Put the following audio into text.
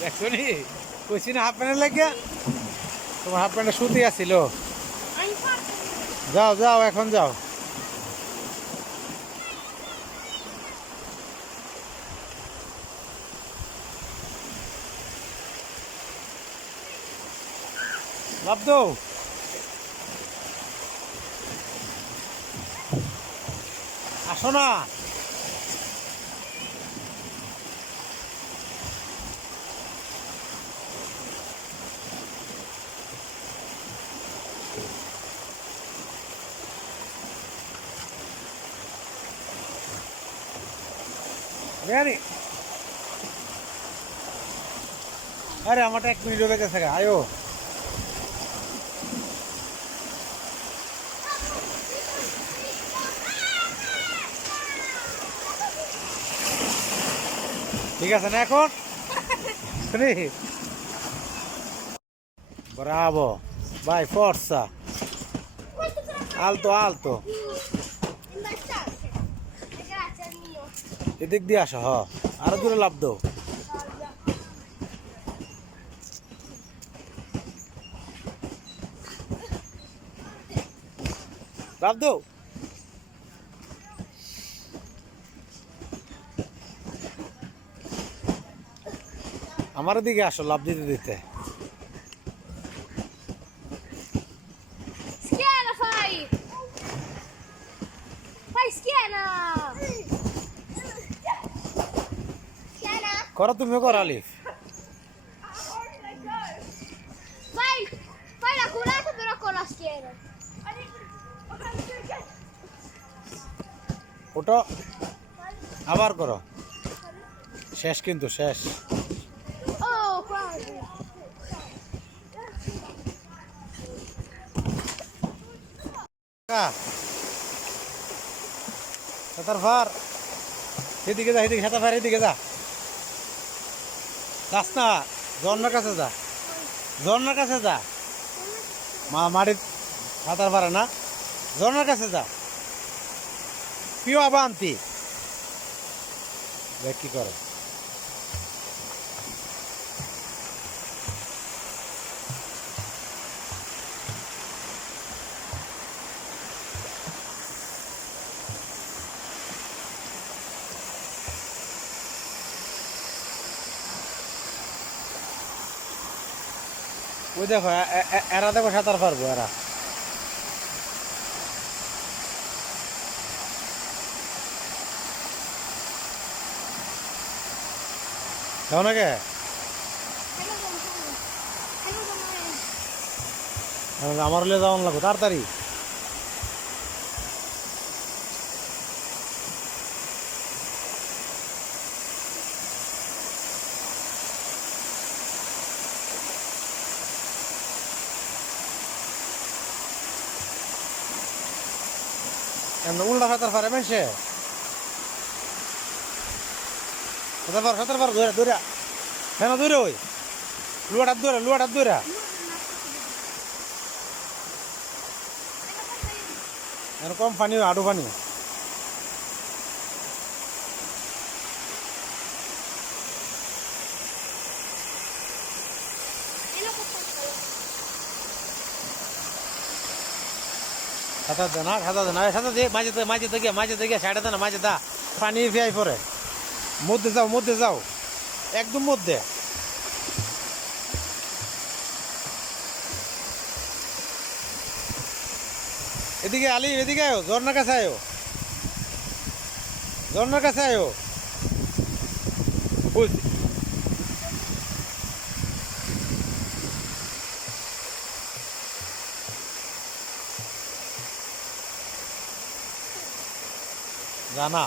দেখছো নি কইছি না হাফ প্যান্টের লাগিয়া তোমার হাফ প্যান্টে সুতি আসছিল। যাও যাও এখন যাও। লাভ দো আসো না। রেয়ারি আরে আমারটা 1 মিনিট হয়ে গেছে আয়ো। ঠিক আছে না এখন? Bravo, vai forza, alto alto, এদিক দিয়ে আসো। হ আরো দূরে লাভ দাও। লাভ দাও। আমার দিকে আসো লাভ দিতে দিতে। Schiena fai! Fai schiena! Schiena! করো তুমিও করো আলিফ। Fai, fai la curata però con la schiena. ওটা আবার করো। শেষ কিন্তু শেষ। Oh, quasi! সাতার ফার এদিকে যা, এদিকে সাতার ফার এদিকে যা। যাস না, ঝর্ণার কাছে যা, ঝর্ণার কাছে যা। মাটির সাঁতার পারে না, ঝর্ণার কাছে যা। পিও আবান্তি দেখ কি করে। ওই দেখো এরা দেখো সাঁতার পারবো এরা। যাও না কে আমার হলে যাওয়ান লাগো তাড়াতাড়ি। উল্টা সাঁতার পারে মেনছে সাঁতার পার দৌড়া দৌড়া। হ্যাঁ না দৌড়ে ওই লুয়াটার দৌড়া লুয়াটার দৌড়া। কম পানি আডু পানি। সাঁতার দে না সাঁতার দে না সাঁতার দিয়ে মাঝে থেকে সাইডে দে না মাঝে দা পানি ফিয়াই পরে। মধ্যে যাও একদম মধ্যে। এদিকে আলি এদিকে আয়ো, ঝর্ণার কাছে আয়ো, ঝর্ণার কাছে আয়ো। বুঝছি জানা